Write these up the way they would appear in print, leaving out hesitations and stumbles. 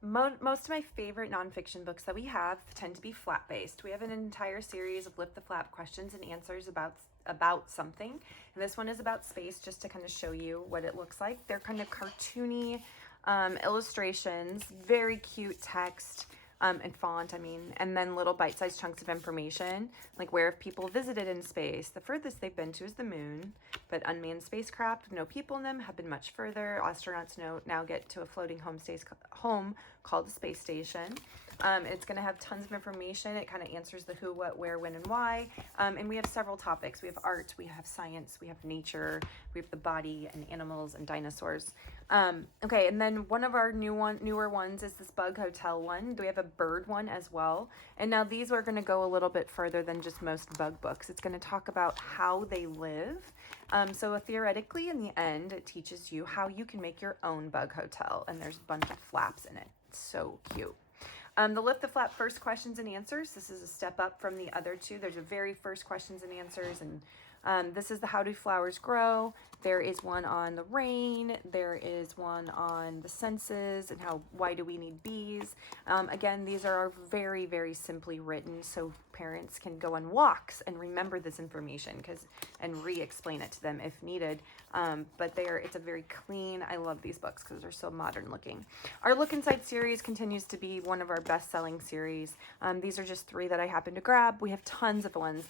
Most of my favorite nonfiction books that we have tend to be flap-based. We have an entire series of lift the flap questions and answers about something, and this one is about space, just to kind of show you what it looks like. They're kind of cartoony illustrations, very cute text. And font, and then little bite-sized chunks of information, like where have people visited in space. The furthest they've been to is the moon, but unmanned spacecraft with no people in them have been much further. Astronauts now get to a floating home called the space station. It's going to have tons of information. It kind of answers the who, what, where, when, and why. And we have several topics. We have art, we have science, we have nature, we have the body and animals and dinosaurs. Okay, and then one of our newer ones is this bug hotel one. We have a bird one as well. And now these are going to go a little bit further than just most bug books. It's going to talk about how they live. So theoretically, in the end, it teaches you how you can make your own bug hotel. And there's a bunch of flaps in it. It's so cute. The lift the flap first questions and answers. This is a step up from the other two. There's a very first questions and answers, and this is the how do flowers grow. There is one on the rain. There is one on the senses and why do we need bees. Again, these are very, very simply written, so parents can go on walks and remember this information and re-explain it to them if needed. But it's a very clean. I love these books because they're so modern looking. Our Look Inside series continues to be one of our best-selling series. These are just 3 that I happened to grab. We have tons of ones.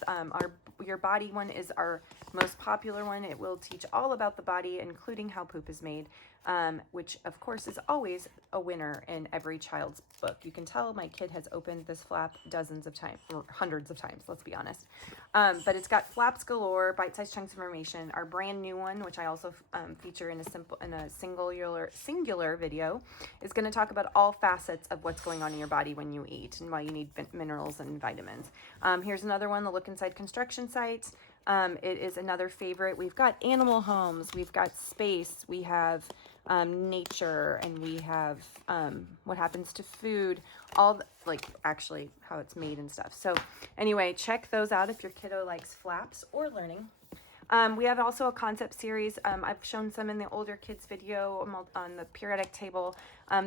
Your body one is our most popular one. It will teach all about the body, including how poop is made, which of course is always a winner in every child's book. You can tell my kid has opened this flap dozens of times, or hundreds of times, let's be honest. But it's got flaps galore, bite-sized chunks of information. Our brand new one, which I also feature in a singular video, is going to talk about all facets of what's going on in your body when you eat and why you need minerals and vitamins. Here's another one, the Look Inside construction site. It is another favorite. We've got animal homes, we've got space, we have nature, and we have what happens to food, actually how it's made and stuff. So anyway, check those out if your kiddo likes flaps or learning. We have also a concept series. I've shown some in the older kids video on the periodic table.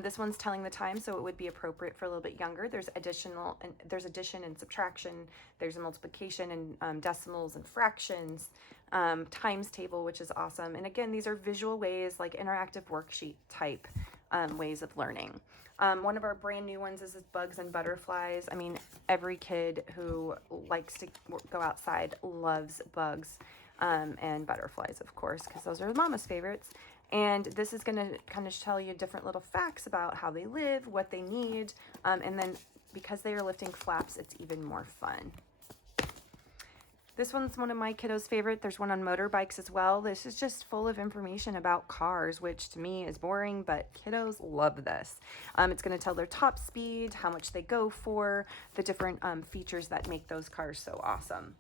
This one's telling the time, so it would be appropriate for a little bit younger. There's addition and subtraction. There's a multiplication and decimals and fractions, times table, which is awesome. And again, these are visual ways, like interactive worksheet type ways of learning. One of our brand new ones is bugs and butterflies. Every kid who likes to go outside loves bugs. And butterflies, of course, because those are mama's favorites. And this is going to kind of tell you different little facts about how they live, what they need, and then because they are lifting flaps, it's even more fun. This one's one of my kiddos' favorite. There's one on motorbikes as well. This is just full of information about cars, which to me is boring, but kiddos love this. It's going to tell their top speed, how much they go for, the different features that make those cars so awesome.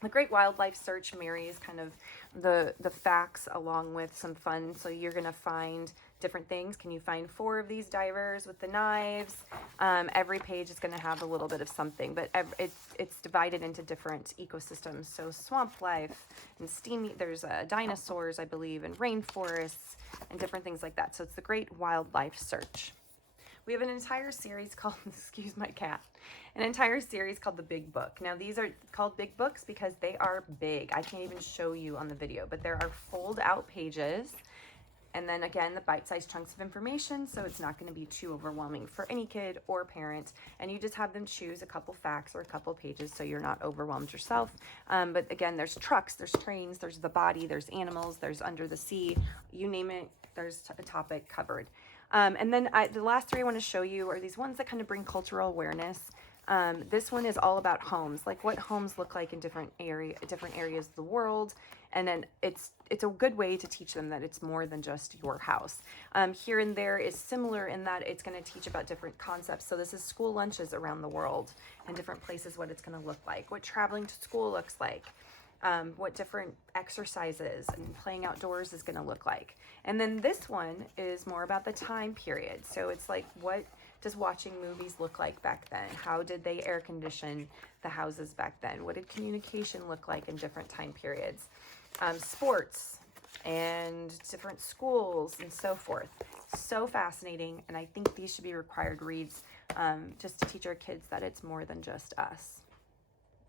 The Great Wildlife Search marries kind of the facts along with some fun. So you're going to find different things. Can you find 4 of these divers with the knives? Every page is going to have a little bit of something, but it's divided into different ecosystems. So swamp life and there's dinosaurs, I believe, and rainforests and different things like that. So it's the Great Wildlife Search. We have an entire series called, excuse my cat, an entire series called The Big Book. Now, these are called big books because they are big. I can't even show you on the video, but there are fold-out pages. And then again, the bite-sized chunks of information, so it's not going to be too overwhelming for any kid or parent. And you just have them choose a couple facts or a couple pages so you're not overwhelmed yourself. But again, there's trucks, there's trains, there's the body, there's animals, there's under the sea, you name it, there's a topic covered. And then the last 3 I want to show you are these ones that kind of bring cultural awareness. This one is all about homes, like what homes look like in different areas of the world. And then it's a good way to teach them that it's more than just your house. Here and There is similar in that it's going to teach about different concepts. So this is school lunches around the world and different places, what it's going to look like, what traveling to school looks like. What different exercises and playing outdoors is going to look like. And then this one is more about the time period. So it's like, what does watching movies look like back then? How did they air condition the houses back then? What did communication look like in different time periods? Sports, and different schools and so forth. So fascinating, and I think these should be required reads just to teach our kids that it's more than just us.